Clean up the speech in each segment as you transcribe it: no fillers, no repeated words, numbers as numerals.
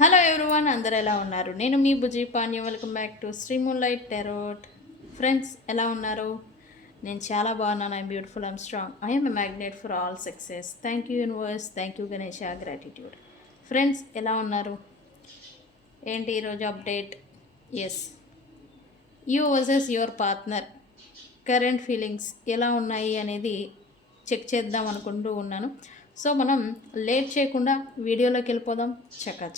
Hello everyone, అందరు ఎలా ఉన్నారు? నేను మీ బుజీ పాన్యూ. Welcome back to Sri moonlight tarot. Friends, ఎలా ఉన్నారు? నేను చాలా బాగున్నాను. I'm beautiful, I'm strong, I'm a magnet for all success. Thank you universe, thank you Ganesha, gratitude. Friends, ఎలా ఉన్నారు? ఏంటి ఈరోజు update? Yes, you versus your partner current feelings ఎలా ఉన్నాయి అనేది చెక్ చేద్దాం అనుకుంటూ ఉన్నాను. సో మనం లేట్ చేయకుండా వీడియోలోకి వెళ్ళిపోదాం.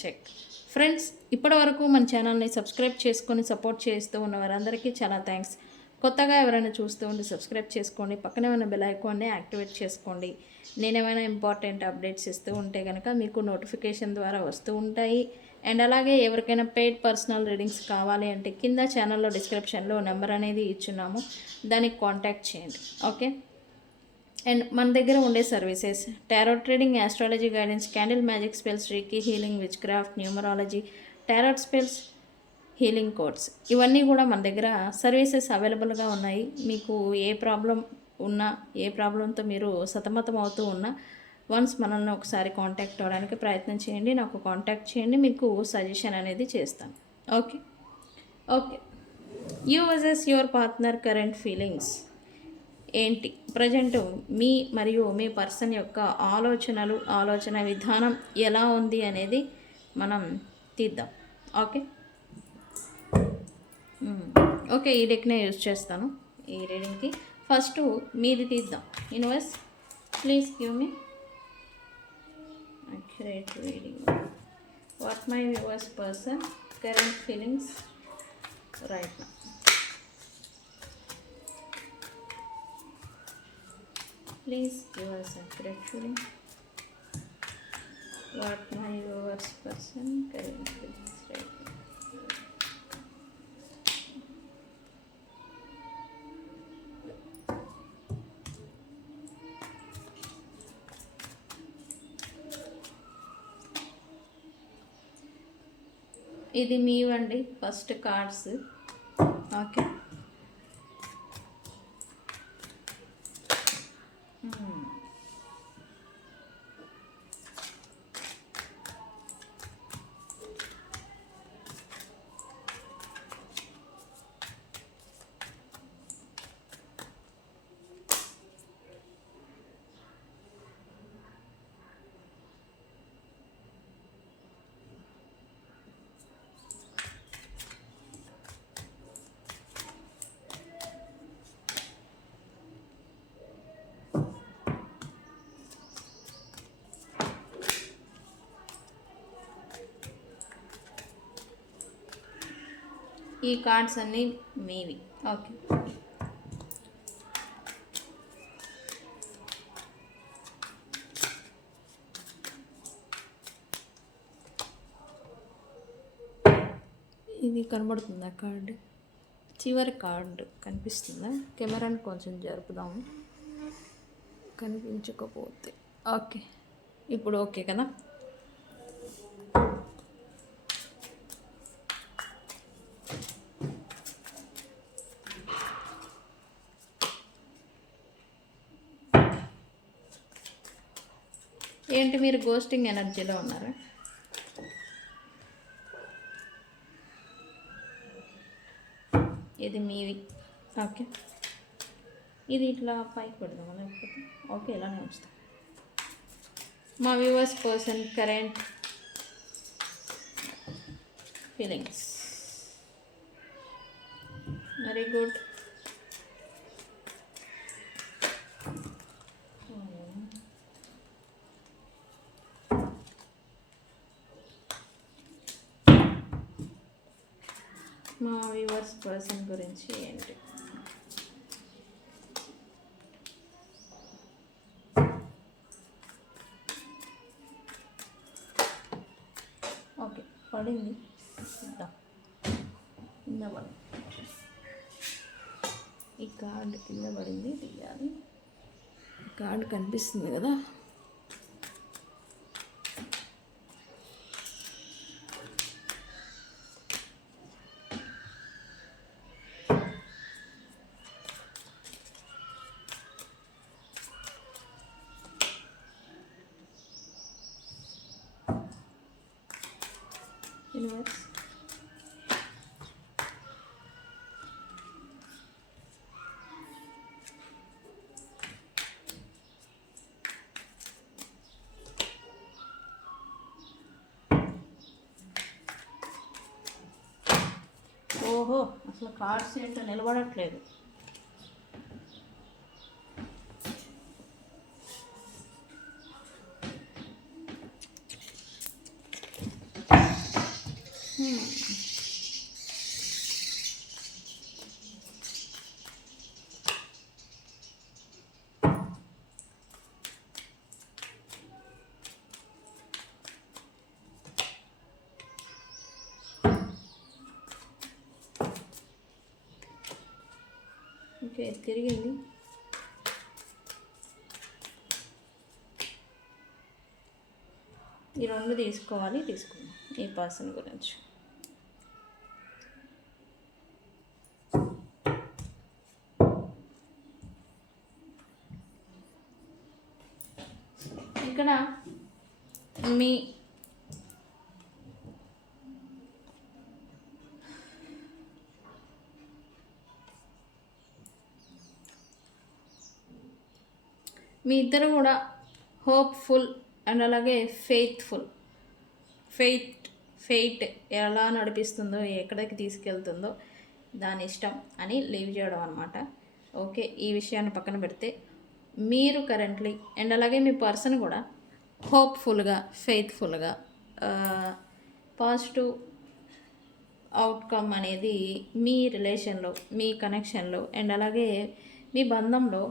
చెక్ ఫ్రెండ్స్, ఇప్పటి వరకు మన ఛానల్ని సబ్స్క్రైబ్ చేసుకొని సపోర్ట్ చేస్తూ ఉన్న వారందరికీ చాలా థ్యాంక్స్. కొత్తగా ఎవరైనా చూస్తూ ఉండి సబ్స్క్రైబ్ చేసుకోండి, పక్కనే ఉన్న బెల్ ఐకాన్ని యాక్టివేట్ చేసుకోండి. నేనేమైనా ఇంపార్టెంట్ అప్డేట్స్ ఇస్తూ ఉంటే కనుక మీకు నోటిఫికేషన్ ద్వారా వస్తూ ఉంటాయి. అండ్ అలాగే ఎవరికైనా పెయిడ్ పర్సనల్ రీడింగ్స్ కావాలి అంటే కింద ఛానల్లో డిస్క్రిప్షన్లో నెంబర్ అనేది ఇచ్చున్నాము, దానికి కాంటాక్ట్ చేయండి. ఓకే. అండ్ మన దగ్గర ఉండే services tarot trading, astrology guidance, candle magic spells, reiki healing, which craft, numerology, tarot spells, healing codes, ఇవన్నీ కూడా మన దగ్గర సర్వీసెస్ అవైలబుల్గా ఉన్నాయి. మీకు ఏ ప్రాబ్లం ఉన్నా, ఏ ప్రాబ్లంతో మీరు సతమతం అవుతూ ఉన్నా వన్స్ మనల్ని ఒకసారి కాంటాక్ట్ అవ్వడానికి ప్రయత్నం చేయండి, నాకు కాంటాక్ట్ చేయండి, మీకు సజెషన్ అనేది చేస్తాను. Okay. Okay. You versus your partner current feelings ఏంటి? ప్రజెంట్ మీ మరియు మీ పర్సన్ యొక్క ఆలోచన విధానం ఎలా ఉంది అనేది మనం తీద్దాం. ఓకే. ఓకే, ఈ డెక్నే యూజ్ చేస్తాను ఈ రీడింగ్కి. ఫస్ట్ మీది తీద్దాం. Universe, please give me accurate reading. What my viewers person current feelings right now. Please give us accurate feeling. What my viewers person current feelings right now. ఇది మీవండి first cards. Okay. ఈ cards అన్నీ మీవి. Okay. ఇది కనబడుతుందా card? చివరి card కనిపిస్తుందా? కెమెరాని కొంచెం జరుపుదాము, కనిపించకపోతే. ఓకే, ఇప్పుడు ఓకే కదా? ఏంటి, మీరు గోస్టింగ్ ఎనర్జీలో ఉన్నారా? ఇది మీవి. ఓకే, ఇది ఇట్లా పైకి పెడదామా లేకపోతే? ఓకే, ఇలానే ఉంచుతాం. మా viewers person current feelings. Very good. మా వ్యూవర్స్ పర్సన్ గురించి ఏంటి? ఓకే, పడింది. కింద పడింది. ఈ కార్డు కింద పడింది, తీయాలి. కార్డు కనిపిస్తుంది కదా? యూనివర్స్. ఓహో, అసలు కార్డ్స్ ఏంటో నిలబడట్లేదు. ఓకే, తిరిగింది. ఈ రెండు తీసుకుందాం ఈ పర్సన్ గురించి. ఇక్కడ మీ ఇద్దరు కూడా హోప్ఫుల్ అండ్ అలాగే ఫెయిట్ ఎలా నడిపిస్తుందో, ఎక్కడికి తీసుకెళ్తుందో దాని ఇష్టం అని లీవ్ చేయడం అనమాట. ఓకే, ఈ విషయాన్ని పక్కన పెడితే మీరు కరెంట్లీ అండ్ అలాగే మీ పర్సన్ కూడా హోప్ఫుల్గా ఫెయిత్ఫుల్గా పాజిటివ్ అవుట్కమ్ అనేది మీ రిలేషన్లో, మీ కనెక్షన్లో అండ్ అలాగే మీ బంధంలో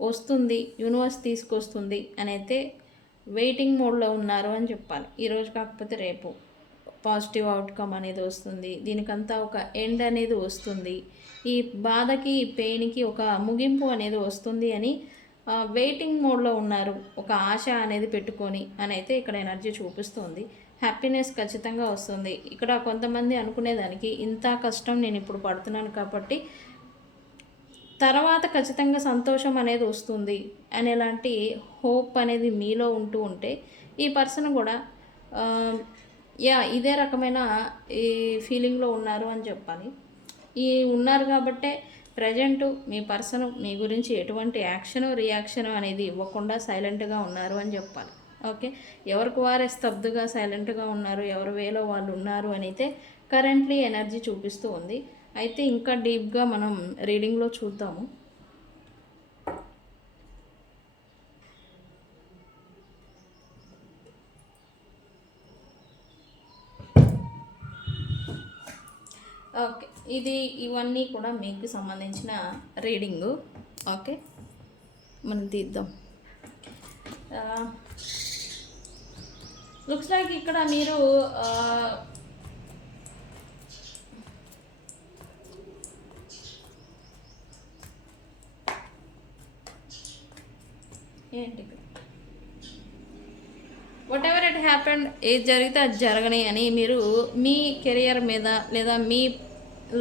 వస్తుంది, యూనివర్స్ తీసుకొస్తుంది అని అయితే వెయిటింగ్ మోడ్లో ఉన్నారు అని చెప్పాలి. ఈరోజు కాకపోతే రేపు పాజిటివ్ అవుట్కమ్ అనేది వస్తుంది. దీనికంతా ఒక ఎండ్ అనేది వస్తుంది. ఈ బాధకి, ఈ పెయిన్కి ఒక ముగింపు అనేది వస్తుంది అని వెయిటింగ్ మోడ్లో ఉన్నారు. ఒక ఆశ అనేది పెట్టుకొని అని అయితే ఇక్కడ ఎనర్జీ చూపిస్తుంది. హ్యాపీనెస్ ఖచ్చితంగా వస్తుంది. ఇక్కడ కొంతమంది అనుకునేదానికి ఇంత కష్టం నేను ఇప్పుడు పడుతున్నాను కాబట్టి తర్వాత ఖచ్చితంగా సంతోషం అనేది వస్తుంది అనేలాంటి హోప్ అనేది మీలో ఉంటే ఈ పర్సన్ కూడా ఇదే రకమైన ఈ ఫీలింగ్లో ఉన్నారు అని చెప్పాలి. ఉన్నారు కాబట్టే ప్రజెంటు మీ పర్సన్ మీ గురించి ఎటువంటి రియాక్షను అనేది ఇవ్వకుండా సైలెంట్గా ఉన్నారు అని చెప్పాలి. ఓకే, ఎవరికి వారే స్తబ్దుగా సైలెంట్గా ఉన్నారు, ఎవరి వేలో వాళ్ళు ఉన్నారు అని అయితే కరెంట్లీ ఎనర్జీ చూపిస్తూ ఉంది. అయితే ఇంకా డీప్గా మనం రీడింగ్లో చూద్దాము. ఓకే, ఇవన్నీ కూడా మీకు సంబంధించిన రీడింగు. ఓకే, మనం తీద్దాం. లుక్స్ లైక్ ఇక్కడ మీరు ఏంటి వాట్ ఎవర్ ఇట్ హ్యాపెండ్, ఏది జరిగితే అది జరగని అని మీరు మీ కెరియర్ మీద లేదా మీ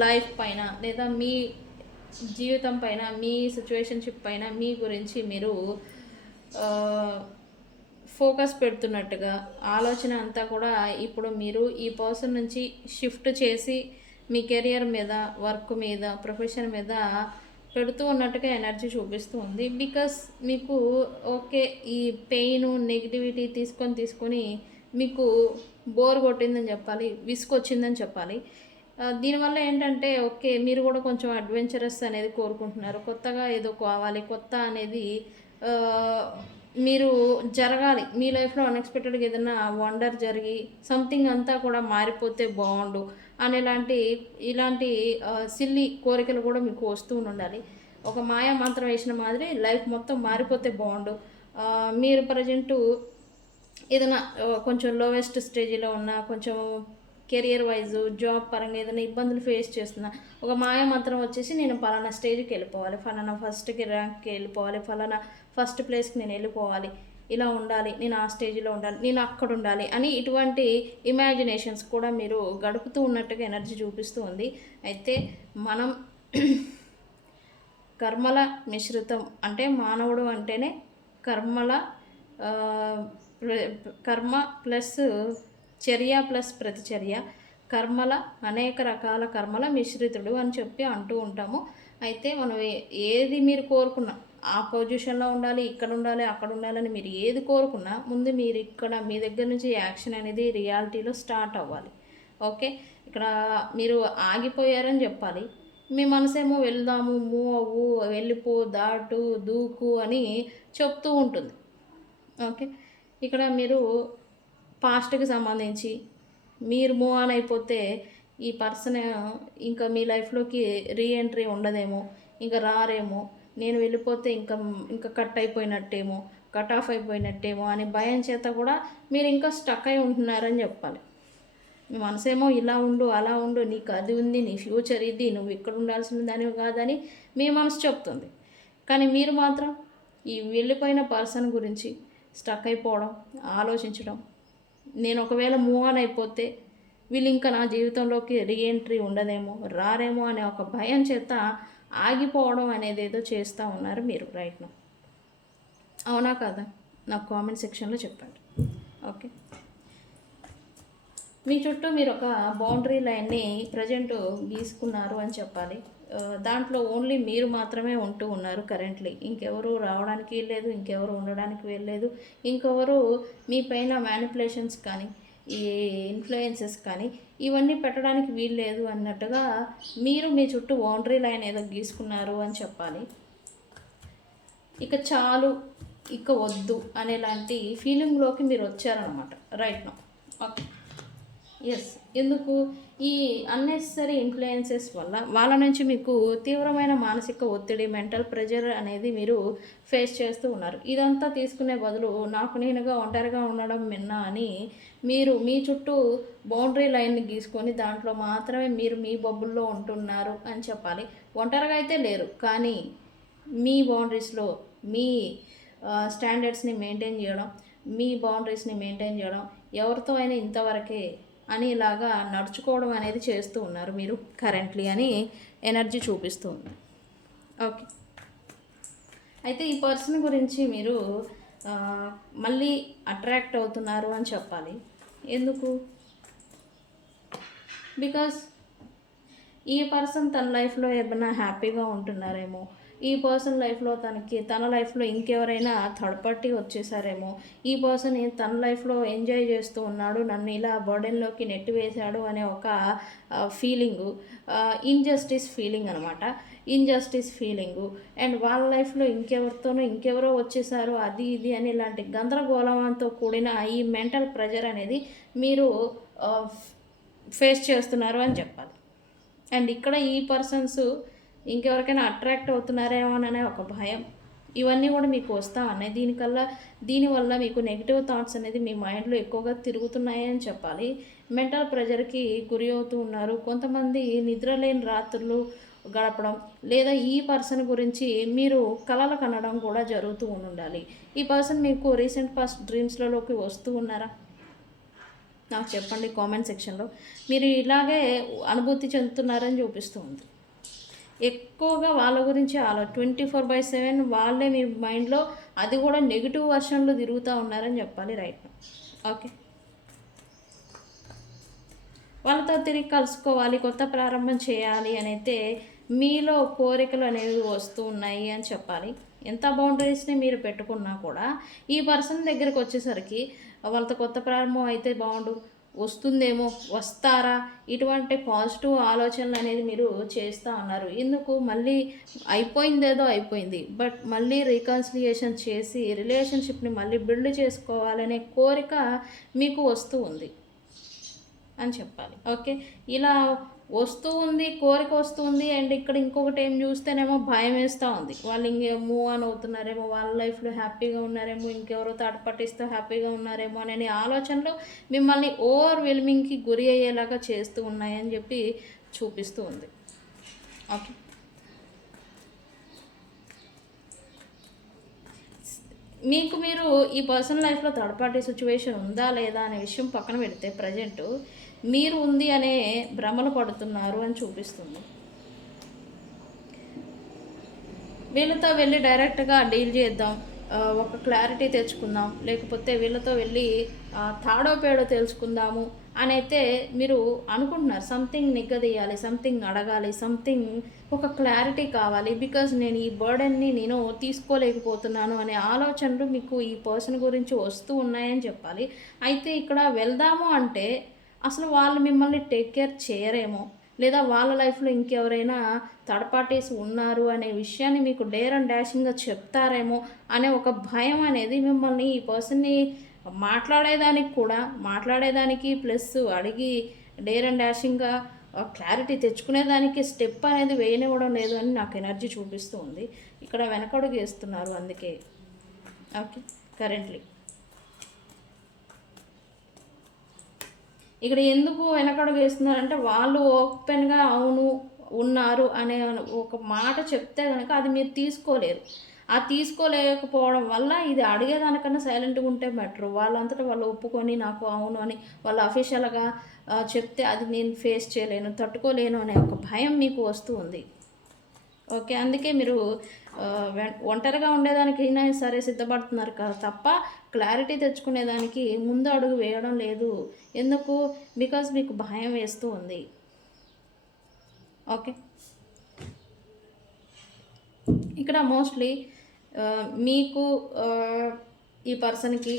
లైఫ్ పైన లేదా మీ జీవితం పైన, మీ సిచ్యువేషన్షిప్ పైన మీ గురించి మీరు ఫోకస్ పెడుతున్నట్టుగా ఆలోచన అంతా కూడా ఇప్పుడు మీరు ఈ పర్సన్ నుంచి షిఫ్ట్ చేసి మీ కెరియర్ మీద, వర్క్ మీద, ప్రొఫెషన్ మీద పెడుతూ ఉన్నట్టుగా ఎనర్జీ చూపిస్తూ ఉంది. బికాస్ మీకు ఓకే, ఈ పెయిన్ నెగిటివిటీ తీసుకొని మీకు బోర్ కొట్టిందని చెప్పాలి, విసుకొచ్చిందని చెప్పాలి. దీనివల్ల ఏంటంటే ఓకే, మీరు కూడా కొంచెం అడ్వెంచరస్ అనేది కోరుకుంటున్నారు. కొత్తగా ఏదో కావాలి, కొత్త అనేది మీరు జరగాలి మీ లైఫ్లో. అన్ఎక్స్పెక్టెడ్గా ఏదైనా వండర్ జరిగి సంథింగ్ అంతా కూడా మారిపోతే బాగుండు ఇలాంటి సిల్లీ కోరికలు కూడా మీకు వస్తూ ఉండాలి. ఒక మాయా మంత్రం వేసిన మాదిరి లైఫ్ మొత్తం మారిపోతే బాగుండు. మీరు ప్రజెంటు ఏదైనా కొంచెం లోవెస్ట్ స్టేజ్లో ఉన్న, కొంచెం కెరియర్ వైజ్ జాబ్ పరంగా ఏదైనా ఇబ్బందులు ఫేస్ చేస్తున్నా, ఒక మాయా మంత్రం వచ్చేసి నేను ఫలానా స్టేజ్కి వెళ్ళిపోవాలి, ఫలానా ఫస్ట్కి ర్యాంక్కి వెళ్ళిపోవాలి, ఫలానా ఫస్ట్ ప్లేస్కి నేను వెళ్ళిపోవాలి, ఇలా ఉండాలి, నేను ఆ స్టేజ్లో ఉండాలి, నేను అక్కడ ఉండాలి అని ఇటువంటి ఇమాజినేషన్స్ కూడా మీరు గడుపుతూ ఉన్నట్టుగా ఎనర్జీ చూపిస్తూ ఉంది. అయితే మనం కర్మల మిశ్రితం అంటే మానవుడు అంటేనే కర్మ ప్లస్ చర్య ప్లస్ ప్రతిచర్య, కర్మల అనేక రకాల కర్మల మిశ్రితుడు అని చెప్పి అంటూ ఉంటాము. అయితే మనం ఏది మీరు కోరుకున్నా ఆ పొజిషన్లో ఉండాలి, ఇక్కడ ఉండాలి, అక్కడ ఉండాలని మీరు ఏది కోరుకున్నా ముందు మీరు ఇక్కడ మీ దగ్గర నుంచి యాక్షన్ అనేది రియాలిటీలో స్టార్ట్ అవ్వాలి. ఓకే, ఇక్కడ మీరు ఆగిపోయారని చెప్పాలి. మీ మనసేమో వెళ్దాము, మూవ్ అవ్వు, వెళ్ళిపో, దాటు, దూకు అని చెప్తూ ఉంటుంది. ఓకే, ఇక్కడ మీరు పాస్ట్కి సంబంధించి మీరు మూవ్ ఆన్ అయిపోతే ఈ పర్సన్ ఇంకా మీ లైఫ్లోకి రీఎంట్రీ ఉండదేమో, ఇంకా రారేమో, నేను వెళ్ళిపోతే ఇంకా ఇంకా కట్ అయిపోయినట్టేమో, కట్ ఆఫ్ అయిపోయినట్టేమో అని భయం చేత కూడా మీరు ఇంకా స్టక్ అయి ఉంటున్నారని చెప్పాలి. మీ మనసేమో ఇలా ఉండు, అలా ఉండు, నీకు అది ఉంది, నీ ఫ్యూచర్ ఇది, నువ్వు ఇక్కడ ఉండాల్సిన దానివి కాదని మీ మనసు చెప్తుంది. కానీ మీరు మాత్రం ఈ వెళ్ళిపోయిన పర్సన్ గురించి స్టక్ అయిపోవడం, ఆలోచించడం, నేను ఒకవేళ మూవ్ ఆన్ అయిపోతే వీళ్ళు ఇంకా నా జీవితంలోకి రీఎంట్రీ ఉండదేమో, రారేమో అనే ఒక భయం చేత ఆగిపోవడం అనేది ఏదో చేస్తూ ఉన్నారు మీరు రైట్ నౌ. అవునా కదా? నాకు కామెంట్ సెక్షన్లో చెప్పండి. ఓకే, మీ చుట్టూ మీరు ఒక బౌండరీ లైన్ని ప్రజెంట్ గీసుకున్నారు అని చెప్పాలి. దాంట్లో ఓన్లీ మీరు మాత్రమే ఉంటూ ఉన్నారు కరెంట్లీ. ఇంకెవరు రావడానికి లేదు, ఇంకెవరు ఉండడానికి వెళ్ళలేదు, ఇంకెవరు మీ పైన మ్యానిపులేషన్స్ కానీ ఈ ఇన్ఫ్లుయెన్సెస్ కానీ ఇవన్నీ పెట్టడానికి వీల్లేదు అన్నట్టుగా మీరు మీ చుట్టూ బౌండరీ లైన్ ఏదో గీసుకున్నారు అని చెప్పాలి. ఇక చాలు, ఇక వద్దు అనేలాంటి ఫీలింగ్లోకి మీరు వచ్చారనమాట రైట్ నౌ. ఓకే, ఎస్, ఎందుకు ఈ అన్నెసరీ ఇన్ఫ్లుయెన్సెస్ వల్ల వాళ్ళ నుంచి మీకు తీవ్రమైన మానసిక ఒత్తిడి, మెంటల్ ప్రెషర్ అనేది మీరు ఫేస్ చేస్తూ ఉన్నారు. ఇదంతా తీసుకునే బదులు నాకు నేనుగా ఒంటరిగా ఉండడం మిన్నా అని మీరు మీ చుట్టూ బౌండరీ లైన్ని గీసుకొని దాంట్లో మాత్రమే మీరు మీ బొబ్బుల్లో ఉంటున్నారు అని చెప్పాలి. ఒంటరిగా అయితే లేరు, కానీ మీ బౌండరీస్లో మీ స్టాండర్డ్స్ని మెయింటైన్ చేయడం, మీ బౌండరీస్ని మెయింటైన్ చేయడం, ఎవరితో అయినా ఇంతవరకే అని ఇలాగా నడుచుకోవడం అనేది చేస్తూ ఉన్నారు మీరు కరెంట్లీ అని ఎనర్జీ చూపిస్తూ ఉంది. ఓకే, అయితే ఈ పర్సన్ గురించి మీరు మళ్ళీ అట్రాక్ట్ అవుతున్నారు అని చెప్పాలి. ఎందుకు? బికాస్ ఈ పర్సన్ తన లైఫ్లో ఏమైనా హ్యాపీగా ఉంటున్నారేమో, ఈ పర్సన్ లైఫ్లో తన లైఫ్లో ఇంకెవరైనా థర్డ్ పార్టీ వచ్చేసారేమో, ఈ పర్సన్ తన లైఫ్లో ఎంజాయ్ చేస్తూ ఉన్నాడు, నన్ను ఇలా బర్డెన్లోకి నెట్టివేశాడు అనే ఒక ఫీలింగు, ఇంజస్టిస్ ఫీలింగ్ అనమాట. ఇంజస్టిస్ ఫీలింగు అండ్ వాళ్ళ లైఫ్లో ఇంకెవరో వచ్చేసారు అది ఇది అని ఇలాంటి గందరగోళంతో కూడిన ఈ మెంటల్ ప్రెషర్ అనేది మీరు ఫేస్ చేస్తున్నారు అని చెప్పాలి. అండ్ ఇక్కడ ఈ పర్సన్స్ ఇంకెవరికైనా అట్రాక్ట్ అవుతున్నారేమో అనే ఒక భయం, ఇవన్నీ కూడా మీకు వస్తూ ఉన్నాయి. దీనివల్ల మీకు నెగిటివ్ థాట్స్ అనేది మీ మైండ్లో ఎక్కువగా తిరుగుతున్నాయి అని చెప్పాలి. మెంటల్ ప్రెషర్కి గురి అవుతూ ఉన్నారు. కొంతమంది నిద్రలేని రాత్రులు గడపడం, లేదా ఈ పర్సన్ గురించి మీరు కలలు కనడం కూడా జరుగుతూ ఉండాలి. ఈ పర్సన్ మీకు రీసెంట్ పాస్ట్ డ్రీమ్స్లలోకి వస్తూ ఉన్నారా? నాకు చెప్పండి కామెంట్ సెక్షన్లో. మీరు ఇలాగే అనుభూతి చెందుతున్నారని చూపిస్తూ ఉంది. ఎక్కువగా వాళ్ళ గురించి 24/7 వాళ్ళే మీ మైండ్లో, అది కూడా నెగిటివ్ వర్షన్లో తిరుగుతూ ఉన్నారని చెప్పాలి రైట్. ఓకే, వాళ్ళతో తిరిగి కలుసుకోవాలి, కొత్త ప్రారంభం చేయాలి అని అయితే మీలో కోరికలు అనేవి వస్తూ ఉన్నాయి అని చెప్పాలి. ఎంత బౌండరీస్ని మీరు పెట్టుకున్నా కూడా ఈ పర్సన్ దగ్గరికి వచ్చేసరికి వాళ్ళతో కొత్త ప్రారంభం అయితే బాగుండు, వస్తుందేమో, వస్తారా, ఇటువంటి పాజిటివ్ ఆలోచనలు అనేది మీరు చేస్తూ ఉన్నారు. ఎందుకు? మళ్ళీ అయిపోయిందేదో అయిపోయింది, బట్ మళ్ళీ రీకన్సిలియేషన్ చేసి రిలేషన్షిప్ని మళ్ళీ బిల్డ్ చేసుకోవాలనే కోరిక మీకు వస్తూ ఉంది అని చెప్పాలి. ఓకే, ఇలా వస్తూ ఉంది, కోరిక వస్తుంది. అండ్ ఇక్కడ ఇంకొకటి ఏం చూస్తేనేమో భయం వేస్తూ ఉంది. వాళ్ళు ఇంకే మూవ్ ఆన్ అవుతున్నారేమో, వాళ్ళ లైఫ్లో హ్యాపీగా ఉన్నారేమో, ఇంకెవరో థర్డ్ పార్టీస్తో హ్యాపీగా ఉన్నారేమో అనే ఆలోచనలు మిమ్మల్ని ఓవర్వెల్మింగ్కి గురి అయ్యేలాగా చేస్తూ ఉన్నాయని చెప్పి చూపిస్తూ ఉంది. ఓకే, మీకు మీరు ఈ పర్సనల్ లైఫ్లో థర్డ్ పార్టీ సిచ్యువేషన్ ఉందా లేదా అనే విషయం పక్కన పెడితే ప్రజెంట్ మీరు ఉంది అనే భ్రమలు పడుతున్నారు అని చూపిస్తుంది. వీళ్ళతో వెళ్ళి డైరెక్ట్గా డీల్ చేద్దాం, ఒక క్లారిటీ తెచ్చుకుందాం, లేకపోతే వీళ్ళతో వెళ్ళి తాడో పేడో తెలుసుకుందాము అని అయితే మీరు అనుకుంటున్నారు. సంథింగ్ నిగ్గదీయాలి, సంథింగ్ అడగాలి, సంథింగ్ ఒక క్లారిటీ కావాలి. బికాజ్ నేను ఈ బర్డెన్ని నేను తీసుకోలేకపోతున్నాను అనే ఆలోచనలు మీకు ఈ పర్సన్ గురించి వస్తూ ఉన్నాయని చెప్పాలి. అయితే ఇక్కడ వెళ్దాము అంటే అసలు వాళ్ళు మిమ్మల్ని టేక్ కేర్ చేయరేమో, లేదా వాళ్ళ లైఫ్లో ఇంకెవరైనా థర్డ్ పార్టీస్ ఉన్నారు అనే విషయాన్ని మీకు డేర్ అండ్ డాషింగ్గా చెప్తారేమో అనే ఒక భయం అనేది మిమ్మల్ని ఈ పర్సన్ని మాట్లాడేదానికి ప్లస్ అడిగి డేర్ అండ్ డాషింగ్గా క్లారిటీ తెచ్చుకునేదానికి స్టెప్ అనేది వేయనివ్వడం లేదు అని నాకు ఎనర్జీ చూపిస్తూ ఉంది. ఇక్కడ వెనకడుగు వేస్తున్నారు అందుకే. ఓకే, కరెంట్లీ ఇక్కడ ఎందుకు వెనకడుగు వేస్తున్నారంటే వాళ్ళు ఓపెన్గా అవును ఉన్నారు అనే ఒక మాట చెప్తే కనుక అది మీరు తీసుకోలేరు. ఆ తీసుకోలేకపోవడం వల్ల ఇది అడిగేదానికన్నా సైలెంట్గా ఉంటే బెటర్. వాళ్ళంతటా వాళ్ళు ఒప్పుకొని నాకు అవును అని వాళ్ళు అఫీషియల్గా చెప్తే అది నేను ఫేస్ చేయలేను, తట్టుకోలేను అనే ఒక భయం మీకు వస్తూ ఉంది. ఓకే, అందుకే మీరు ఒంటరిగా ఉండేదానికైనా సరే సిద్ధపడుతున్నారు కదా తప్ప క్లారిటీ తెచ్చుకునేదానికి ముందు అడుగు వేయడం లేదు. ఎందుకు? బికాజ్ మీకు భయం వేస్తూ ఉంది. ఓకే, ఇక్కడ మోస్ట్లీ మీకు ఈ పర్సన్కి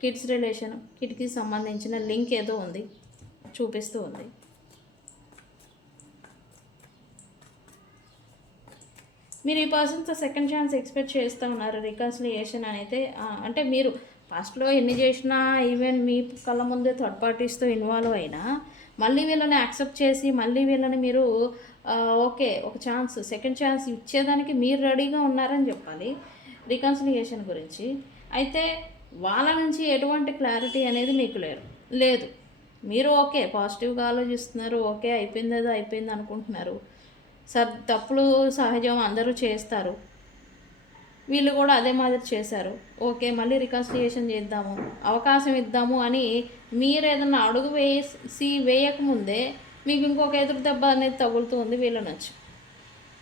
కిడ్కి సంబంధించిన లింక్ ఏదో ఉంది, చూపిస్తూ ఉంది. మీరు ఈ పర్సన్తో సెకండ్ ఛాన్స్ ఎక్స్పెక్ట్ చేస్తూ ఉన్నారు. రికన్సిలియేషన్ అనేది అంటే మీరు పాస్ట్లో ఎన్ని చేసినా ఈవెన్ మీ కళ్ళ ముందే థర్డ్ పార్టీస్తో ఇన్వాల్వ్ అయినా మళ్ళీ వీళ్ళని యాక్సెప్ట్ చేసి మళ్ళీ వీళ్ళని మీరు ఓకే ఒక ఛాన్స్ సెకండ్ ఛాన్స్ ఇచ్చేదానికి మీరు రెడీగా ఉన్నారని చెప్పాలి రికన్సిలియేషన్ గురించి. అయితే వాళ్ళ నుంచి ఎటువంటి క్లారిటీ అనేది మీకు లేదు. మీరు ఓకే పాజిటివ్గా ఆలోచిస్తున్నారు, ఓకే అయిపోయిందేదో అయిపోయింది అనుకుంటున్నారు. తప్పులు సహజం, అందరూ చేస్తారు. వీళ్ళు కూడా అదే మాదిరి చేశారు. ఓకే మళ్ళీ రికన్సిలియేషన్ చేద్దాము, అవకాశం ఇద్దాము అని మీరు ఏదన్నా అడుగు వేయకముందే మీకు ఇంకొక ఎదురు దెబ్బ అనేది తగులుతుంది. వీళ్ళ నుంచి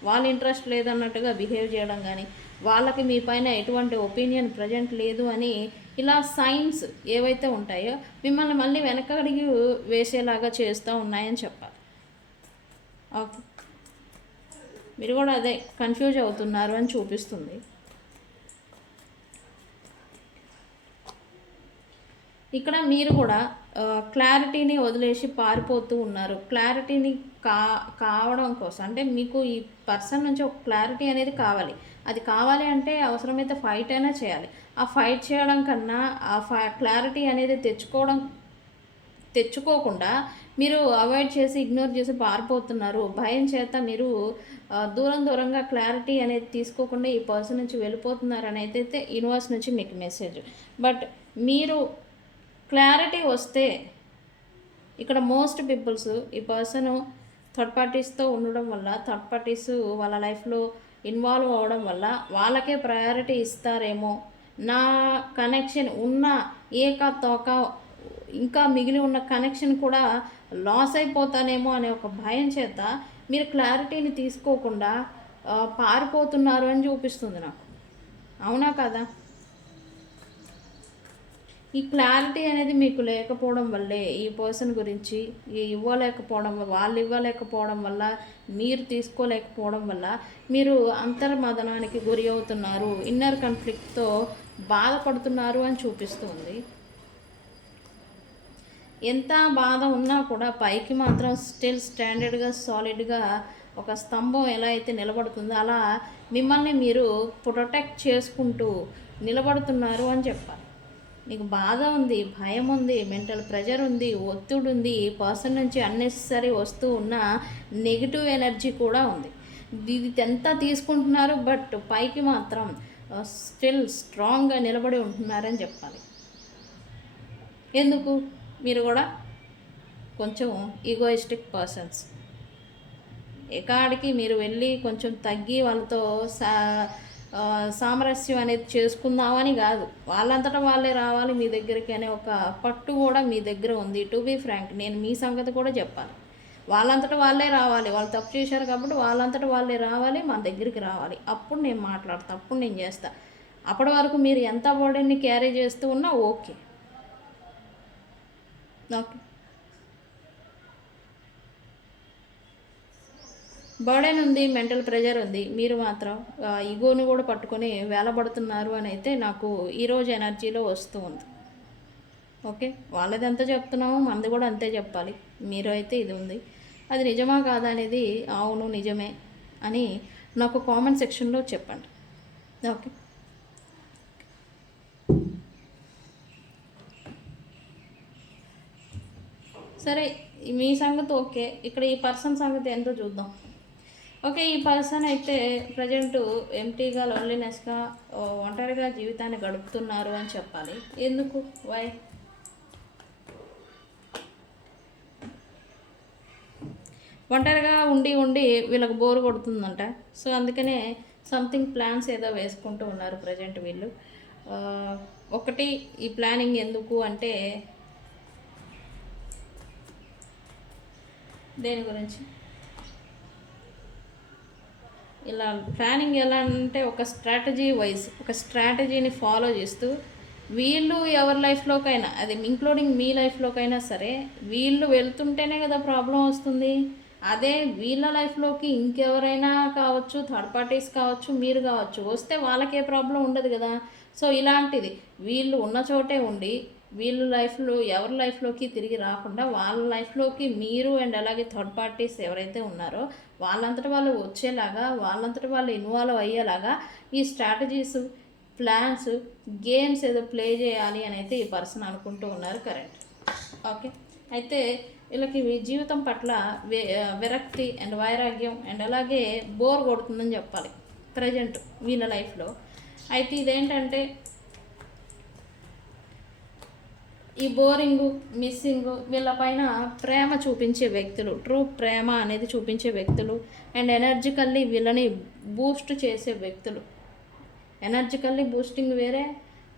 వాళ్ళ ఇంట్రెస్ట్ లేదన్నట్టుగా బిహేవ్ చేయడం కానీ, వాళ్ళకి మీ పైన ఎటువంటి ఒపీనియన్ ప్రజెంట్ లేదు అని ఇలా సైన్స్ ఏవైతే ఉంటాయో మిమ్మల్ని మళ్ళీ వెనకడిగి వేసేలాగా చేస్తూ ఉన్నాయని చెప్పాలి. ఓకే, మీరు కూడా అదే కన్ఫ్యూజ్ అవుతున్నారు అని చూపిస్తుంది. ఇక్కడ మీరు కూడా క్లారిటీని వదిలేసి పారిపోతూ ఉన్నారు. క్లారిటీని కావడం కోసం అంటే మీకు ఈ పర్సన్ నుంచి ఒక క్లారిటీ అనేది కావాలి. అది కావాలి అంటే అవసరమైతే ఫైట్ అయినా చేయాలి. ఆ ఫైట్ చేయడం కన్నా క్లారిటీ అనేది తెచ్చుకోకుండా మీరు అవాయిడ్ చేసి ఇగ్నోర్ చేసి పారిపోతున్నారు. భయం చేత మీరు దూరంగా క్లారిటీ అనేది తీసుకోకుండా ఈ పర్సన్ నుంచి వెళ్ళిపోతున్నారు అనేది అయితే యూనివర్స్ నుంచి మీకు మెసేజ్. బట్ మీరు క్లారిటీ వస్తే ఇక్కడ మోస్ట్ పీపుల్స్ ఈ పర్సన్ థర్డ్ పార్టీస్తో ఉండడం వల్ల, థర్డ్ పార్టీస్ వాళ్ళ లైఫ్లో ఇన్వాల్వ్ అవ్వడం వల్ల వాళ్ళకే ప్రయారిటీ ఇస్తారేమో, నా కనెక్షన్ ఉన్న తోక ఇంకా మిగిలి ఉన్న కనెక్షన్ కూడా లాస్ అయిపోతానేమో అనే ఒక భయం చేత మీరు క్లారిటీని తీసుకోకుండా పారిపోతున్నారు అని చూపిస్తుంది నాకు. అవునా కదా? ఈ క్లారిటీ అనేది మీకు లేకపోవడం వల్లే ఈ పర్సన్ గురించి వాళ్ళు ఇవ్వలేకపోవడం వల్ల, మీరు తీసుకోలేకపోవడం వల్ల మీరు అంతర్మదనానికి గురి అవుతున్నారు, ఇన్నర్ కాన్ఫ్లిక్ట్తో బాధపడుతున్నారు అని చూపిస్తుంది. ఎంత బాధ ఉన్నా కూడా పైకి మాత్రం స్టిల్ స్టాండర్డ్గా సాలిడ్గా ఒక స్తంభం ఎలా అయితే నిలబడుతుందో అలా మిమ్మల్ని మీరు ప్రొటెక్ట్ చేసుకుంటూ నిలబడుతున్నారు అని చెప్పాలి. మీకు బాధ ఉంది, భయం ఉంది, మెంటల్ ప్రెషర్ ఉంది, ఒత్తిడి ఉంది, ఈ పర్సన్ నుంచి అన్నెసరీ వస్తూ ఉన్న నెగిటివ్ ఎనర్జీ కూడా ఉంది. ఇది ఎంత తీసుకుంటున్నారు బట్ పైకి మాత్రం స్టిల్ స్ట్రాంగ్గా నిలబడి ఉంటున్నారని చెప్పాలి. ఎందుకు? మీరు కూడా కొంచెం ఈగోయిస్టిక్ పర్సన్స్. ఎకాడికి మీరు వెళ్ళి కొంచెం తగ్గి వాళ్ళతో సామరస్యం అనేది చేసుకుందామని కాదు, వాళ్ళంతటా వాళ్ళే రావాలి మీ దగ్గరికి అనే ఒక పట్టు కూడా మీ దగ్గర ఉంది. టు బీ ఫ్రాంక్, నేను మీ సంగతి కూడా చెప్పాలి. వాళ్ళంతటా వాళ్ళే రావాలి, వాళ్ళు తప్పు చేశారు కాబట్టి వాళ్ళంతటా వాళ్ళే రావాలి, మన దగ్గరికి రావాలి. అప్పుడు నేను మాట్లాడతా, అప్పుడు నేను చేస్తా. అప్పటి వరకు మీరు ఎంత బర్డెన్ని క్యారీ చేస్తూ ఉన్నా ఓకే. ఓకే, బర్డెన్ ఉంది, మెంటల్ ప్రెషర్ ఉంది, మీరు మాత్రం ఈగోని కూడా పట్టుకొని వేలబడుతున్నారు అని అయితే నాకు ఈరోజు ఎనర్జీలో వస్తూ ఉంది. ఓకే, వాళ్ళది ఎంత చెప్తున్నామో మనది కూడా అంతే చెప్పాలి. మీరు అయితే ఇది ఉంది, అది నిజమా కాదా అనేది అవును నిజమే అని నాకు కామెంట్ సెక్షన్లో చెప్పండి. ఓకే, సరే, మీ సంగతి ఓకే. ఇక్కడ ఈ పర్సన్ సంగతి ఎంతో చూద్దాం. ఓకే, ఈ పర్సన్ అయితే ప్రజెంట్ ఎంటీగా, లోన్లీనెస్గా, ఒంటరిగా జీవితాన్ని గడుపుతున్నారు అని చెప్పాలి. ఎందుకు? వై? ఒంటరిగా ఉండి ఉండి వీళ్ళకి బోర్ కొడుతుందంట. సో అందుకనే సంథింగ్ ప్లాన్స్ ఏదో వేసుకుంటూ ఉన్నారు ప్రజెంట్ వీళ్ళు. ఒకటి, ఈ ప్లానింగ్ ఎందుకు అంటే దేని గురించి ఇలా ప్లానింగ్ ఎలా అంటే ఒక స్ట్రాటజీ వైజ్, ఒక స్ట్రాటజీని ఫాలో చేస్తూ వీళ్ళు ఎవరి లైఫ్లోకైనా, అది ఇంక్లూడింగ్ మీ లైఫ్లోకైనా సరే, వీళ్ళు వెళ్తుంటేనే కదా ప్రాబ్లం వస్తుంది. అదే వీళ్ళ లైఫ్లోకి ఇంకెవరైనా కావచ్చు, థర్డ్ పార్టీస్ కావచ్చు, మీరు కావచ్చు, వస్తే వాళ్ళకే ప్రాబ్లం ఉండదు కదా. సో ఇలాంటిది వీళ్ళు ఉన్న చోటే ఉండి వీళ్ళ లైఫ్లో ఎవరి లైఫ్లోకి తిరిగి రాకుండా వాళ్ళ లైఫ్లోకి మీరు అండ్ అలాగే థర్డ్ పార్టీస్ ఎవరైతే ఉన్నారో వాళ్ళంతటి వాళ్ళు వచ్చేలాగా, వాళ్ళంతటి వాళ్ళు ఇన్వాల్వ్ అయ్యేలాగా ఈ స్ట్రాటజీస్, ప్లాన్స్, గేమ్స్ ఏదో ప్లే చేయాలి అని అయితే ఈ పర్సన్ అనుకుంటూ ఉన్నారు కరెంట్. ఓకే, అయితే వీళ్ళకి జీవితం పట్ల విరక్తి అండ్ వైరాగ్యం అండ్ అలాగే బోర్ కొడుతుందని చెప్పాలి ప్రజెంట్ వీళ్ళ లైఫ్లో. అయితే ఇదేంటంటే ఈ బోరింగు, మిస్సింగు, వీళ్ళపైన ప్రేమ చూపించే వ్యక్తులు, ట్రూ ప్రేమ అనేది చూపించే వ్యక్తులు అండ్ ఎనర్జికల్లీ వీళ్ళని బూస్ట్ చేసే వ్యక్తులు. ఎనర్జికల్లీ బూస్టింగ్ వేరే,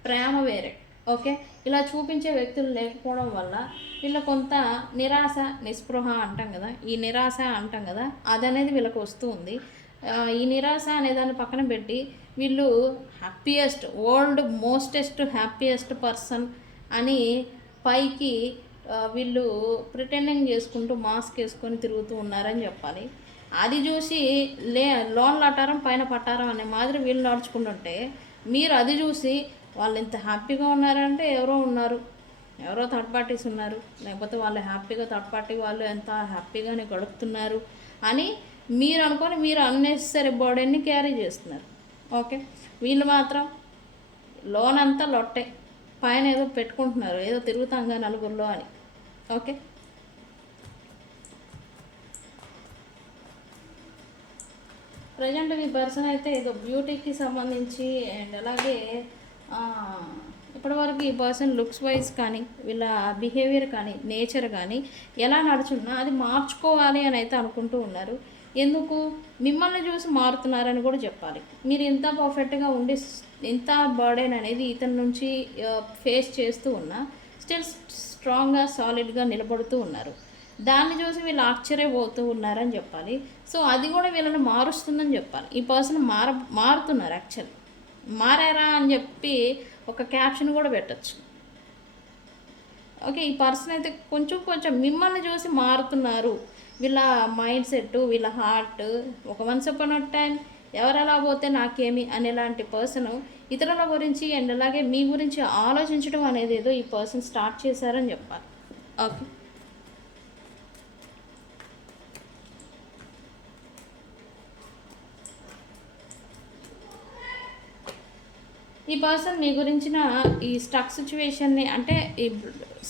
ప్రేమ వేరే. ఓకే, ఇలా చూపించే వ్యక్తులు లేకపోవడం వల్ల వీళ్ళ కొంత నిరాశ, నిస్పృహ అంటాం కదా, ఈ నిరాశ అంటాం కదా, అదనేది వీళ్ళకి వస్తూ ఉంది. ఈ నిరాశ అనే దాన్ని పక్కన పెట్టి వీళ్ళు హ్యాపీయెస్ట్, వరల్డ్ మోస్టెస్ట్ హ్యాపీయెస్ట్ పర్సన్ అని పైకి వీళ్ళు ప్రిటెండింగ్ చేసుకుంటూ మాస్క్ వేసుకొని తిరుగుతూ ఉన్నారని చెప్పాలి. అది చూసి లోన్లు అట్టారం పైన పట్టారం అనే మాదిరి వీళ్ళు నడుచుకుంటుంటే మీరు అది చూసి వాళ్ళు ఇంత హ్యాపీగా ఉన్నారంటే ఎవరో ఉన్నారు, ఎవరో థర్డ్ పార్టీస్ ఉన్నారు, లేకపోతే వాళ్ళు హ్యాపీగా థర్డ్ పార్టీ వాళ్ళు ఎంత హ్యాపీగానే గడుపుతున్నారు అని మీరు అనుకొని మీరు అన్నెసరీ బర్డెన్ని క్యారీ చేస్తున్నారు. ఓకే, వీళ్ళు మాత్రం లోన్ అంతా లొట్టే, పైన ఏదో పెట్టుకుంటున్నారు, ఏదో తిరుగుతాంగా నలుగురిలో అని. ఓకే, ప్రజెంట్ మీ పర్సన్ అయితే ఏదో బ్యూటీకి సంబంధించి అండ్ అలాగే ఇప్పటివరకు ఈ పర్సన్ లుక్స్ వైజ్ కానీ వీళ్ళ బిహేవియర్ కానీ నేచర్ కానీ ఎలా నడుచున్నా అది మార్చుకోవాలి అని అయితే అనుకుంటూ ఉన్నారు. ఎందుకు? మిమ్మల్ని చూసి మారుతున్నారని కూడా చెప్పాలి. మీరు ఇంత పర్ఫెక్ట్గా ఉండి ఇంత బర్డెన్ అనేది ఇతని నుంచి ఫేస్ చేస్తూ ఉన్నా స్టిల్ స్ట్రాంగ్గా, సాలిడ్గా నిలబడుతూ ఉన్నారు. దాన్ని చూసి వీళ్ళు ఆశ్చర్యపోతూ ఉన్నారని చెప్పాలి. సో అది కూడా వీళ్ళని మారుస్తుందని చెప్పాలి. ఈ పర్సన్ మారుతున్నారు, యాక్చువల్లీ మారారా అని చెప్పి ఒక క్యాప్షన్ కూడా పెట్టచ్చు. ఓకే, ఈ పర్సన్ అయితే కొంచెం మిమ్మల్ని చూసి మారుతున్నారు. వీళ్ళ మైండ్ సెట్, వీళ్ళ హార్ట్ ఒక వన్స్ అపాన్ ఎ టైం ఎవరెలా పోతే నాకేమి అనేలాంటి పర్సన్ ఇతరుల గురించి అండ్ అలాగే మీ గురించి ఆలోచించడం అనేది ఏదో ఈ పర్సన్ స్టార్ట్ చేశారని చెప్పాలి. ఓకే, ఈ పర్సన్ మీ గురించిన ఈ స్టక్ సిచ్యువేషన్ని, అంటే ఈ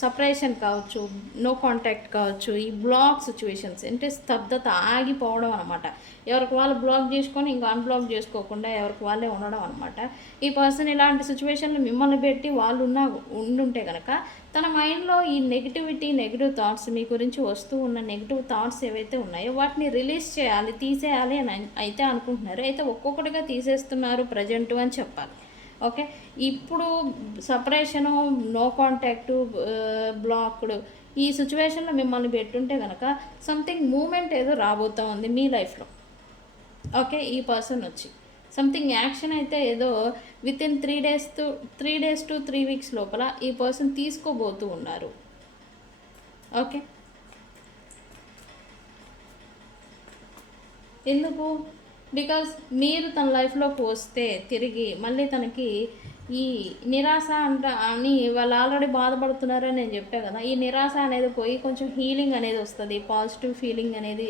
సపరేషన్ కావచ్చు, నో కాంటాక్ట్ కావచ్చు, ఈ బ్లాక్ సిచ్యువేషన్స్ అంటే స్తబ్దత, ఆగిపోవడం అనమాట. ఎవరికి వాళ్ళు బ్లాక్ చేసుకొని ఇంకా అన్బ్లాక్ చేసుకోకుండా ఎవరికి వాళ్ళే ఉండడం అనమాట. ఈ పర్సన్ ఇలాంటి సిచ్యువేషన్లో మిమ్మల్ని పెట్టి వాళ్ళు ఉండుంటే కనుక తన మైండ్లో ఈ నెగిటివిటీ, నెగిటివ్ థాట్స్, మీ గురించి వస్తూ ఉన్న నెగిటివ్ థాట్స్ ఏవైతే ఉన్నాయో వాటిని రిలీజ్ చేయాలి, తీసేయాలి అని అయితే అనుకుంటున్నారు. అయితే ఒక్కొక్కటిగా తీసేస్తున్నారు ప్రజెంటు అని చెప్పాలి. ఓకే, ఇప్పుడు సపరేషను, నో కాంటాక్టు, బ్లాక్డ్ ఈ సిచ్యువేషన్లో మిమ్మల్ని పెట్టుంటే కనుక సంథింగ్ మూమెంట్ ఏదో రాబోతూ ఉంది మీ లైఫ్లో. ఓకే, ఈ పర్సన్ వచ్చి సంథింగ్ యాక్షన్ అయితే ఏదో with in 3 days to 3 weeks లోపల ఈ పర్సన్ తీసుకోబోతూ ఉన్నారు. ఓకే, ఎందుకు? బికాస్ మీరు తన లైఫ్లోకి వస్తే తిరిగి మళ్ళీ తనకి ఈ నిరాశ అని వాళ్ళు ఆల్రెడీ బాధపడుతున్నారని నేను చెప్పాను కదా, ఈ నిరాశ అనేది పోయి కొంచెం హీలింగ్ అనేది వస్తుంది, పాజిటివ్ ఫీలింగ్ అనేది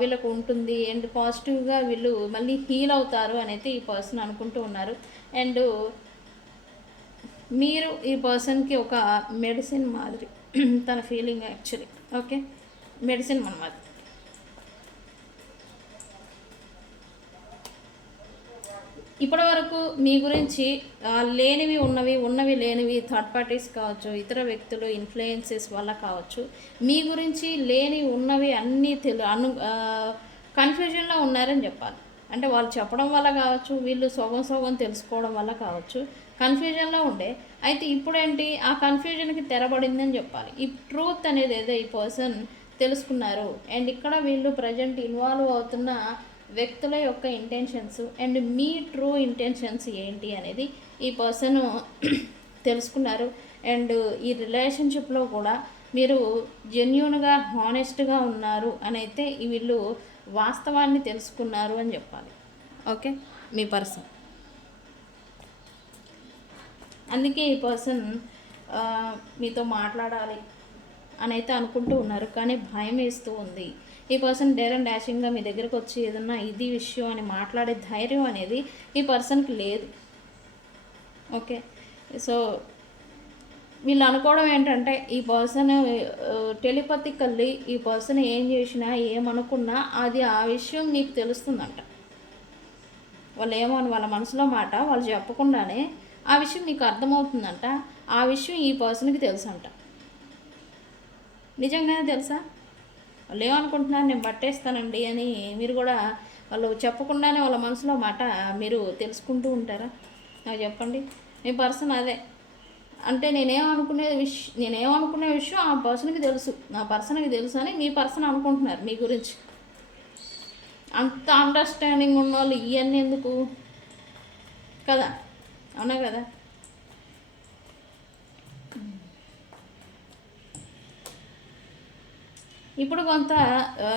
వీళ్ళకు ఉంటుంది. అండ్ పాజిటివ్గా వీళ్ళు మళ్ళీ హీల్ అవుతారు అనేది ఈ పర్సన్ అనుకుంటూ ఉన్నారు. అండ్ మీరు ఈ పర్సన్కి ఒక మెడిసిన్ మాదిరి తన ఫీలింగ్ యాక్చువల్లీ. ఓకే, మెడిసిన్ అన్నమాట. ఇప్పటి వరకు మీ గురించి లేనివి ఉన్నవి లేనివి థర్డ్ పార్టీస్ కావచ్చు, ఇతర వ్యక్తులు ఇన్ఫ్లుయెన్సెస్ వల్ల కావచ్చు, మీ గురించి లేని ఉన్నవి అన్నీ కన్ఫ్యూజన్లో ఉన్నారని చెప్పాలి. అంటే వాళ్ళు చెప్పడం వల్ల కావచ్చు, వీళ్ళు సగం తెలుసుకోవడం వల్ల కావచ్చు, కన్ఫ్యూజన్లో ఉండే. అయితే ఇప్పుడేంటి, ఆ కన్ఫ్యూజన్కి తెరబడిందని చెప్పాలి. ఈ ట్రూత్ అనేది ఏదో ఈ పర్సన్ తెలుసుకున్నారు. అండ్ ఇక్కడ వీళ్ళు ప్రజెంట్ ఇన్వాల్వ్ అవుతున్న వ్యక్తుల యొక్క intentions and me true intentions ఏంటి అనేది ఈ పర్సన్ తెలుసుకున్నారు. అండ్ ఈ రిలేషన్షిప్లో కూడా మీరు జెన్యూన్గా హానెస్ట్గా ఉన్నారు అని అయితే వీళ్ళు వాస్తవాన్ని తెలుసుకున్నారు అని చెప్పాలి. ఓకే, మీ పర్సన్ అందుకే ఈ పర్సన్ మీతో మాట్లాడాలి అని అయితే అనుకుంటూ ఉన్నారు, కానీ భయం వేస్తూ ఉంది. ఈ పర్సన్ డేర్ అండ్ డాషింగ్గా మీ దగ్గరకు వచ్చి ఏదన్నా ఇది విషయం అని మాట్లాడే ధైర్యం అనేది ఈ పర్సన్కి లేదు. ఓకే, సో వీళ్ళు అనుకోవడం ఏంటంటే ఈ పర్సన్ టెలిపతికల్లీ ఈ పర్సన్ ఏం చేసినా ఏమనుకున్నా అది ఆ విషయం మీకు తెలుస్తుందంట. వాళ్ళు ఏమని వాళ్ళ మనసులో మాట వాళ్ళు చెప్పకుండానే ఆ విషయం మీకు అర్థమవుతుందంట. ఆ విషయం ఈ పర్సన్కి తెలుసంట. నిజంగానే తెలుసా? వాళ్ళు ఏమనుకుంటున్నారు, నేను పట్టేస్తానండి అని మీరు కూడా వాళ్ళు చెప్పకుండానే వాళ్ళ మనసులో మాట మీరు తెలుసుకుంటూ ఉంటారా? నాకు చెప్పండి. మీ పర్సన్ అదే అంటే నేనేమనుకునే విషయం ఆ పర్సన్కి తెలుసు, నా పర్సన్కి తెలుసు అని మీ పర్సన్ అనుకుంటున్నారు మీ గురించి. అంత అండర్స్టాండింగ్ ఉన్న వాళ్ళు ఇవన్నీ ఎందుకు కదా? అవునా కదా? ఇప్పుడు కొంత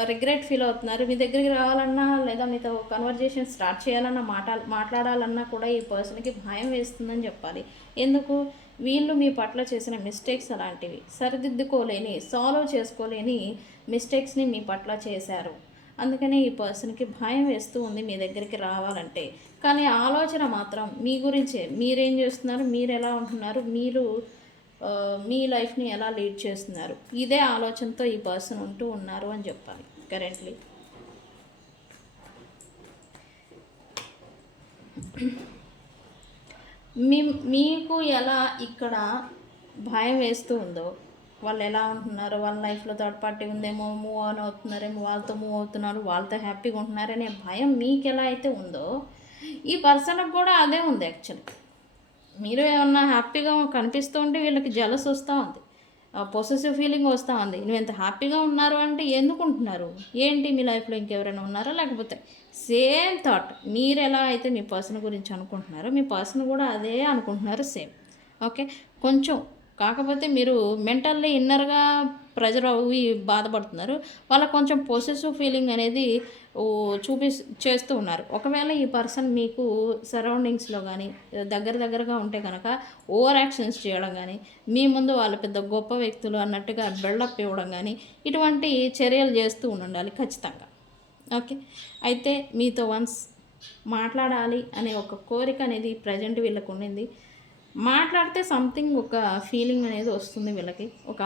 రిగ్రెట్ ఫీల్ అవుతున్నారు. మీ దగ్గరికి రావాలన్నా లేదా మీతో కన్వర్జేషన్ స్టార్ట్ చేయాలన్నా మాట్లాడాలన్నా కూడా ఈ పర్సన్కి భయం వేస్తుందని చెప్పాలి. ఎందుకు? వీళ్ళు మీ పట్ల చేసిన మిస్టేక్స్ అలాంటివి, సరిదిద్దుకోలేని సాల్వ్ చేసుకోలేని మిస్టేక్స్ని మీ పట్ల చేశారు. అందుకని ఈ పర్సన్కి భయం వేస్తూ ఉంది మీ దగ్గరికి రావాలంటే. కానీ ఆలోచన మాత్రం మీ గురించే, మీరేం చేస్తున్నారు, మీరు ఎలా ఉంటున్నారు, మీరు మీ లైఫ్ని ఎలా లీడ్ చేస్తున్నారు, ఇదే ఆలోచనతో ఈ పర్సన్ ఉంటూ ఉన్నారు అని చెప్పాలి కరెంట్లీ. మీకు ఎలా ఇక్కడ భయం వేస్తూ ఉందో, వాళ్ళు ఎలా ఉంటున్నారు, వాళ్ళ లైఫ్లో థర్డ్ పార్టీ ఉందేమో, మూవ్ ఆన్ అవుతున్నారేమో, వాళ్ళతో మూవ్ అవుతున్నారు, వాళ్ళతో హ్యాపీగా ఉంటున్నారనే భయం మీకు ఎలా అయితే ఉందో ఈ పర్సన్కి కూడా అదే ఉంది యాక్చువల్లీ. మీరు ఏమన్నా హ్యాపీగా కనిపిస్తూ ఉంటే వీళ్ళకి జలస్ వస్తూ ఉంది, పొసెసివ్ ఫీలింగ్ వస్తూ ఉంది. నువ్వు ఎంత హ్యాపీగా ఉన్నారు అంటే ఎందుకు ఉంటున్నారు, ఏంటి మీ లైఫ్లో ఇంకెవరైనా ఉన్నారా, లేకపోతే సేమ్ థాట్ మీరు ఎలా అయితే మీ పర్సన్ గురించి అనుకుంటున్నారో మీ పర్సన్ కూడా అదే అనుకుంటున్నారు సేమ్. ఓకే, కొంచెం కాకపోతే మీరు మెంటల్లీ ఇన్నర్గా ప్రెజర్ అవి బాధపడుతున్నారు, వాళ్ళకు కొంచెం పొసెసివ్ ఫీలింగ్ అనేది చేస్తూ ఉన్నారు. ఒకవేళ ఈ పర్సన్ మీకు సరౌండింగ్స్లో కానీ దగ్గరగా ఉంటే కనుక ఓవర్ యాక్షన్స్ చేయడం కానీ, మీ ముందు వాళ్ళు పెద్ద గొప్ప వ్యక్తులు అన్నట్టుగా బిల్డప్ ఇవ్వడం కానీ, ఇటువంటి చర్యలు చేస్తూ ఉండాలి ఖచ్చితంగా. ఓకే, అయితే మీతో వన్స్ మాట్లాడాలి అనే ఒక కోరిక అనేది ప్రజెంట్ వీళ్ళకు ఉండింది. మాట్లాడితే సంథింగ్ ఒక ఫీలింగ్ అనేది వస్తుంది వీళ్ళకి, ఒక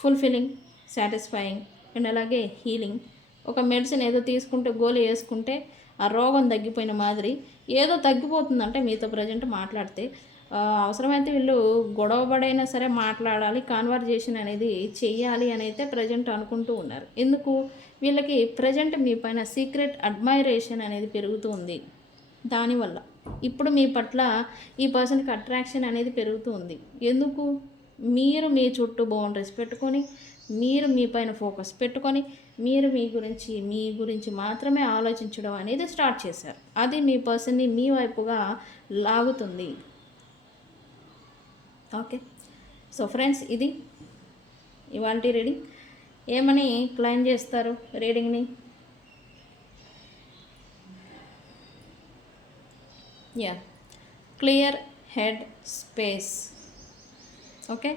ఫుల్ఫిల్లింగ్, సాటిస్ఫైయింగ్ అండ్ అలాగే హీలింగ్. ఒక మెడిసిన్ ఏదో తీసుకుంటే గోళీ వేసుకుంటే ఆ రోగం తగ్గిపోయిన మాదిరి ఏదో తగ్గిపోతుందంటే మీతో ప్రజెంట్ మాట్లాడితే. అవసరమైతే వీళ్ళు గొడవపడైనా సరే మాట్లాడాలి, కాన్వర్జేషన్ అనేది చెయ్యాలి అని అయితే ప్రజెంట్ అనుకుంటూ ఉన్నారు. ఎందుకు? వీళ్ళకి ప్రజెంట్ మీ పైన సీక్రెట్ అడ్మైరేషన్ అనేది పెరుగుతూ ఉంది. దానివల్ల ఇప్పుడు మీ పట్ల ఈ పర్సన్కి అట్రాక్షన్ అనేది పెరుగుతూ ఉంది. ఎందుకు? మీరు మీ చుట్టూ బౌండరీస్ పెట్టుకొని మీరు మీ పైన ఫోకస్ పెట్టుకొని మీరు మీ గురించి మాత్రమే ఆలోచించడం అనేది స్టార్ట్ చేశారు. అది మీ పర్సన్ని మీ వైపుగా లాగుతుంది. ఓకే, సో ఫ్రెండ్స్, ఇది ఇవాళ రీడింగ్. ఏమని క్లైమ్ చేస్తారు రీడింగ్ని? Clear head space. ఓకే,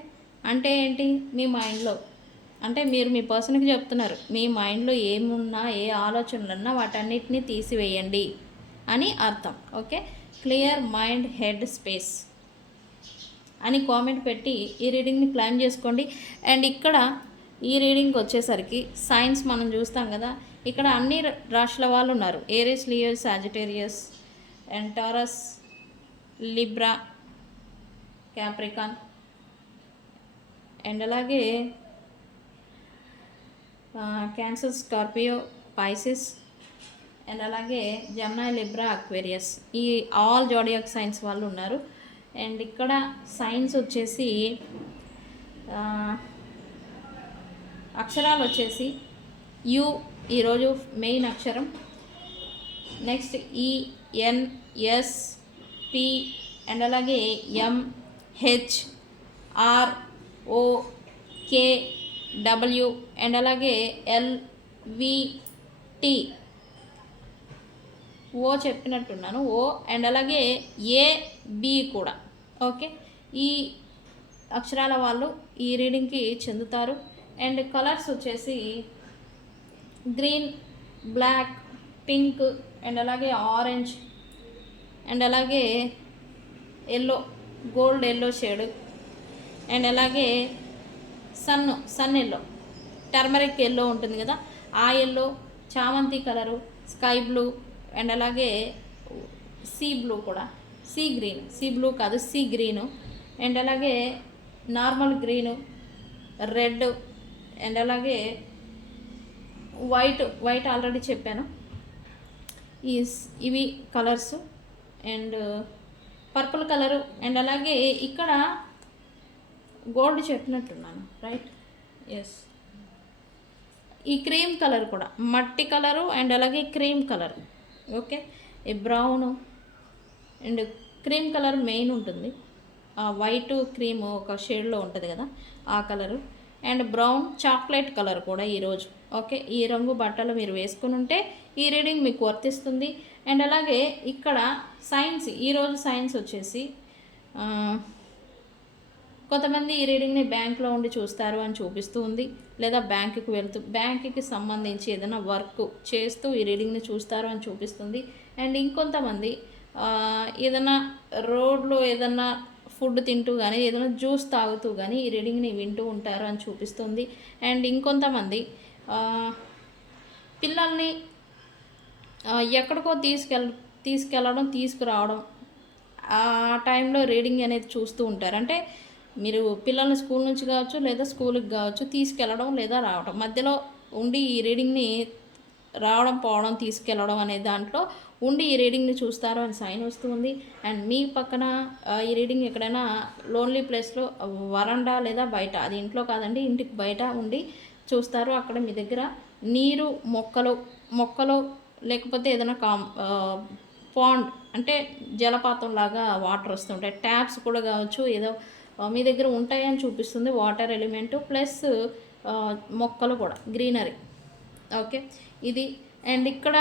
అంటే ఏంటి? మీ మైండ్లో, అంటే మీరు మీ పర్సన్కి చెప్తున్నారు, మీ మైండ్లో ఏమున్నా, ఏ ఆలోచనలున్నా వాటన్నిటిని తీసివేయండి అని అర్థం. Okay, clear mind head space అని కామెంట్ పెట్టి ఈ రీడింగ్ని క్లైమ్ చేసుకోండి. అండ్ ఇక్కడ ఈ రీడింగ్కి వచ్చేసరికి సైన్స్ మనం చూస్తాం కదా, ఇక్కడ అన్ని రాశుల వాళ్ళు ఉన్నారు. Areas, Leo, Sagittarius and taurus, Libra, Capricorn and అలాగే క్యాన్సర్, స్కార్పియో, పైసిస్ అండ్ అలాగే జెమిని, లిబ్రా, అక్వేరియస్. ఈ ఆల్ జోడియాక్ సైన్స్ వాళ్ళు ఉన్నారు. అండ్ ఇక్కడ సైన్స్ వచ్చేసి అక్షరాలు వచ్చేసి యు ఈరోజు మెయిన్ అక్షరం. నెక్స్ట్ ఈ, ఎన్, ఎస్, పి అండ్ అలాగే M, H, R, O, K, W and అలాగే ఎల్, వి, టి. ఓ చెప్పినట్టున్నాను, ఓ అండ్ అలాగే ఏ, బి కూడా. ఓకే, ఈ అక్షరాల వాళ్ళు ఈ రీడింగ్కి చెందుతారు. అండ్ కలర్స్ వచ్చేసి గ్రీన్, బ్లాక్, పింక్ అండ్ అలాగే ఆరెంజ్ అండ్ అలాగే yellow, gold yellow shade and అలాగే సన్ ఎల్లో, టర్మరిక్ ఎల్లో ఉంటుంది కదా, ఆ ఎల్లో, చామంతి కలరు, స్కై బ్లూ అండ్ అలాగే సీ బ్లూ కూడా, సీ గ్రీన్, సీ బ్లూ కాదు సీ గ్రీను అండ్ అలాగే నార్మల్ గ్రీను, రెడ్ అండ్ అలాగే వైట్ ఆల్రెడీ చెప్పాను. ఇవి colours. And purple colour and అలాగే ఇక్కడ గోల్డ్ చెప్పినట్టున్నాను, రైట్? ఎస్, ఈ క్రీమ్ కలర్ కూడా, మట్టి కలరు అండ్ అలాగే క్రీమ్ కలర్. ఓకే, ఈ brown and cream colour main ఉంటుంది. వైట్ క్రీమ్ ఒక షేడ్లో ఉంటుంది కదా, ఆ colour and brown, chocolate colour కూడా ఈరోజు. ఓకే, ఈ రంగు బట్టలు మీరు వేసుకుని ఉంటే ఈ రీడింగ్ మీకు వర్తిస్తుంది. అండ్ అలాగే ఇక్కడ సైన్స్, ఈరోజు సైన్స్ వచ్చేసి కొంతమంది ఈ రీడింగ్ని బ్యాంక్లో ఉండి చూస్తారు అని చూపిస్తూ ఉంది, లేదా బ్యాంకుకి వెళ్తూ బ్యాంకుకి సంబంధించి ఏదైనా వర్క్ చేస్తూ ఈ రీడింగ్ని చూస్తారు అని చూపిస్తుంది. అండ్ ఇంకొంతమంది ఏదైనా రోడ్లో ఏదన్నా ఫుడ్ తింటూ కానీ ఏదైనా జ్యూస్ తాగుతూ కానీ ఈ రీడింగ్ని వింటూ ఉంటారు అని చూపిస్తుంది. అండ్ ఇంకొంతమంది పిల్లల్ని ఎక్కడికో తీసుకెళ్ళడం తీసుకురావడం, ఆ టైంలో రీడింగ్ అనేది చూస్తూ ఉంటారు. అంటే మీరు పిల్లల్ని స్కూల్ నుంచి కావచ్చు లేదా స్కూల్కి కావచ్చు తీసుకెళ్ళడం లేదా రావడం, మధ్యలో ఉండి ఈ రీడింగ్ని రావడం పోవడం తీసుకెళ్ళడం అనే దాంట్లో ఉండి ఈ రీడింగ్ని చూస్తారు అని సైన్ వస్తుంది. అండ్ మీ పక్కన ఈ రీడింగ్ ఎక్కడైనా లోన్లీ ప్లేస్లో, వరండా లేదా బయట, అది ఇంట్లో కాదండి ఇంటికి బయట ఉండి చూస్తారు. అక్కడ మీ దగ్గర నీరు, మొక్కలు లేకపోతే ఏదైనా పాండ్ అంటే జలపాతం లాగా వాటర్ వస్తుంటాయి, ట్యాప్స్ కూడా కావచ్చు, ఏదో మీ దగ్గర ఉంటాయని చూపిస్తుంది. వాటర్ ఎలిమెంటు ప్లస్ మొక్కలు కూడా, గ్రీనరీ. ఓకే, ఇది. అండ్ ఇక్కడ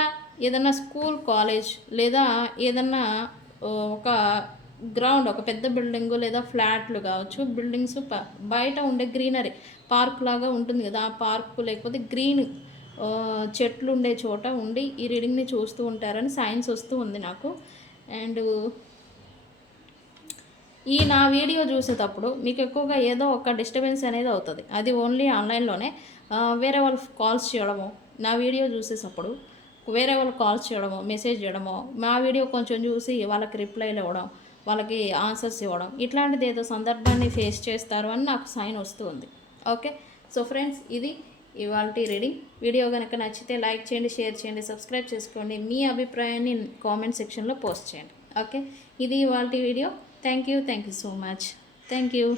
ఏదన్నా స్కూల్, కాలేజ్ లేదా ఏదన్నా ఒక గ్రౌండ్, ఒక పెద్ద బిల్డింగ్ లేదా ఫ్లాట్లు కావచ్చు, బిల్డింగ్స్ బయట ఉండే గ్రీనరీ, పార్క్ లాగా ఉంటుంది కదా, ఆ పార్క్ లేకపోతే గ్రీన్ చెట్లు ఉండే చోట ఉండి ఈ రీడింగ్ని చూస్తూ ఉంటారని సైన్స్ వస్తూ ఉంది నాకు. అండ్ ఈ నా వీడియో చూసేటప్పుడు మీకు ఎక్కువగా ఏదో ఒక డిస్టర్బెన్స్ అనేది అవుతుంది, అది ఓన్లీ ఆన్లైన్లోనే. వేరే వాళ్ళు కాల్స్ చేయడము, నా వీడియో చూసేటప్పుడు వేరే వాళ్ళు కాల్స్ చేయడము, మెసేజ్ చేయడము, మా వీడియో కొంచెం చూసి వాళ్ళకి రిప్లైలు ఇవ్వడం, వాళ్ళకి ఆన్సర్స్ ఇవ్వడం, ఇట్లాంటిది ఏదో సందర్భాన్ని ఫేస్ చేస్తారు అని నాకు సైన్ వస్తుంది. ఓకే, సో ఫ్రెండ్స్, ఇది ఇవాళ రీడింగ్. వీడియో కనుక నచ్చితే లైక్ చేయండి, షేర్ చేయండి, సబ్స్క్రైబ్ చేసుకోండి, మీ అభిప్రాయాన్ని కామెంట్ సెక్షన్లో పోస్ట్ చేయండి. ఓకే, ఇది ఇవాళ video. Thank you so much. Thank you.